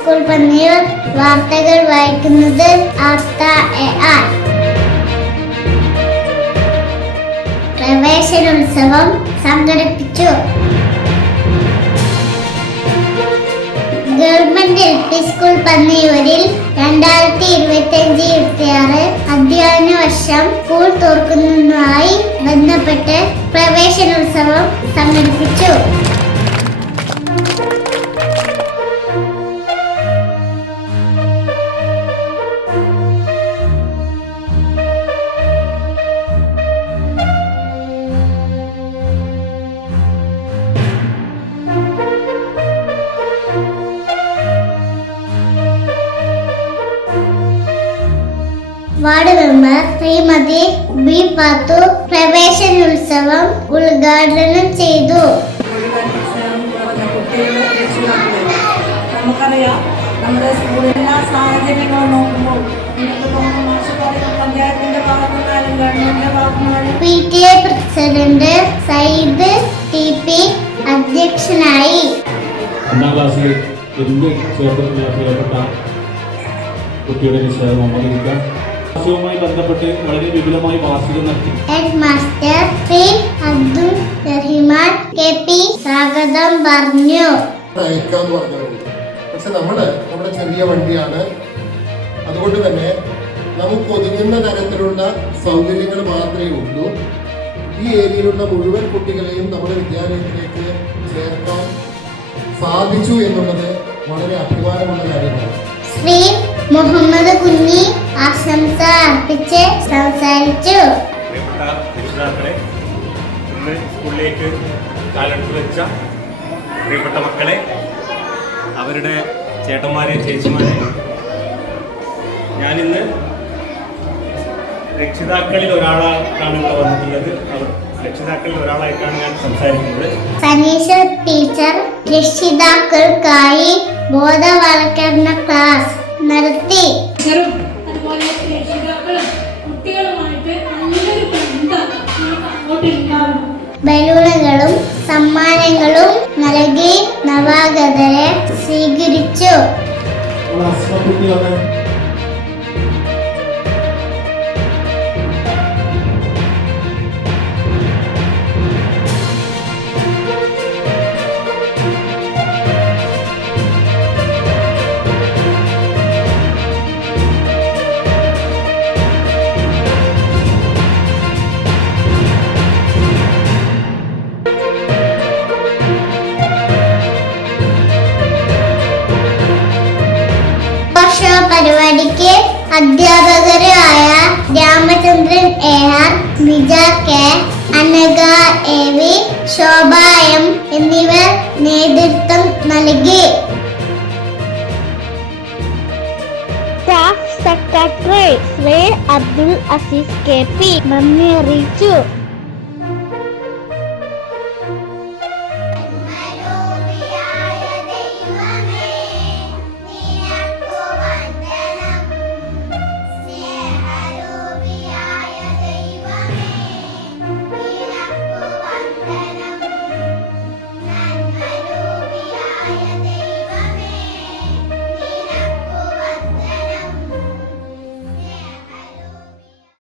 School Panniyur വാർത്തകൾ വായിക്കുന്നത് ആർത്ത A R. പ്രവേശനോത്സവം സംഘടിപ്പിച്ചു. ഗവൺമെന്റ് എൽ പി സ്കൂൾ പന്നിയൂരിൽ രണ്ടായിരത്തി ഇരുപത്തി അഞ്ച് ഇരുപത്തിയാറ് അധ്യയന വർഷം സ്കൂൾ തുറക്കുന്നതുമായി ബന്ധപ്പെട്ട് പ്രവേശനോത്സവം സംഘടിപ്പിച്ചു. Ward member Shrimati B Pathu പ്രവേശനോത്സവം ഉദ്ഘാടനം ചെയ്തു. നമുക്കറിയാം നമ്മുടെ സ്കൂളിൽ എല്ലാ സാഹചര്യങ്ങളും നോക്കുമ്പോൾ എനിക്ക് തോന്നുന്നു മാഷുകാരും പഞ്ചായത്തിന്റെ ഭാഗത്തുനിന്നാലും ഗവൺമെന്റിന്റെ ഭാഗത്തുനിന്നാലും P T A president Sayyid T P അധ്യക്ഷനായി. ഒന്നാം ക്ലാസ്സിൽ എന്ത് ചേർത്തിട്ടുള്ള പ്രിയപ്പെട്ട കുട്ടിയുടെ നിശ്ചയം മുഹമ്മദ് ക്ലാസ്സുമായി ബന്ധപ്പെട്ട് വളരെ വിപുലമായി വാർഷികം നടത്തി. Head master Shri Abdul Rahiman K. P. സ്വാഗതം പറഞ്ഞു. അയക്കാന്ന് പറഞ്ഞവരുണ്ട് പക്ഷെ നമ്മൾ നമ്മുടെ ചെറിയ വണ്ടിയാണ്. അതുകൊണ്ട് തന്നെ നമുക്ക് ഒതുങ്ങുന്ന തരത്തിലുള്ള സൗകര്യങ്ങൾ മാത്രമേ ഉള്ളൂ. ഈ ഏരിയയിലുള്ള മുഴുവൻ കുട്ടികളെയും നമ്മുടെ വിദ്യാലയത്തിലേക്ക് ചേർക്കാൻ സാധിച്ചു എന്നുള്ളത് വളരെ അഭിമാനമുള്ള കാര്യമാണ്. ശ്രീ മുഹമ്മദ് കുഞ്ഞി ആശംസ അർപ്പിച്ച് സംസാരിച്ചു. ഇന്ന് സ്കൂളിലേക്ക് കാലെടുത്ത് വെച്ച പ്രിയപ്പെട്ട മക്കളെ അവരുടെ ചേട്ടന്മാരെ ചേച്ചിമാരെ ഞാനിന്ന് രക്ഷിതാക്കളിൽ ഒരാളായിട്ടാണ് ഇവിടെ വന്നിട്ടുള്ളത്. രക്ഷിതാക്കളിൽ ഒരാളായിട്ടാണ് ഞാൻ സംസാരിക്കുന്നത്. സനീഷ ടീച്ചർ രക്ഷിതാക്കൾക്കായി ബോധവൽക്കരണ ക്ലാസ്. ബലൂണുകളും സമ്മാനങ്ങളും നൽകി നവാഗതരെ സ്വീകരിച്ചു. അധ്യാപകരായ Ramachandran A Bija K Anagha A V Shobha M എന്നിവർ നേതൃത്വം നൽകി. Staff secretary Shri Abdul Aziz K P നന്ദി അറിയിച്ചു.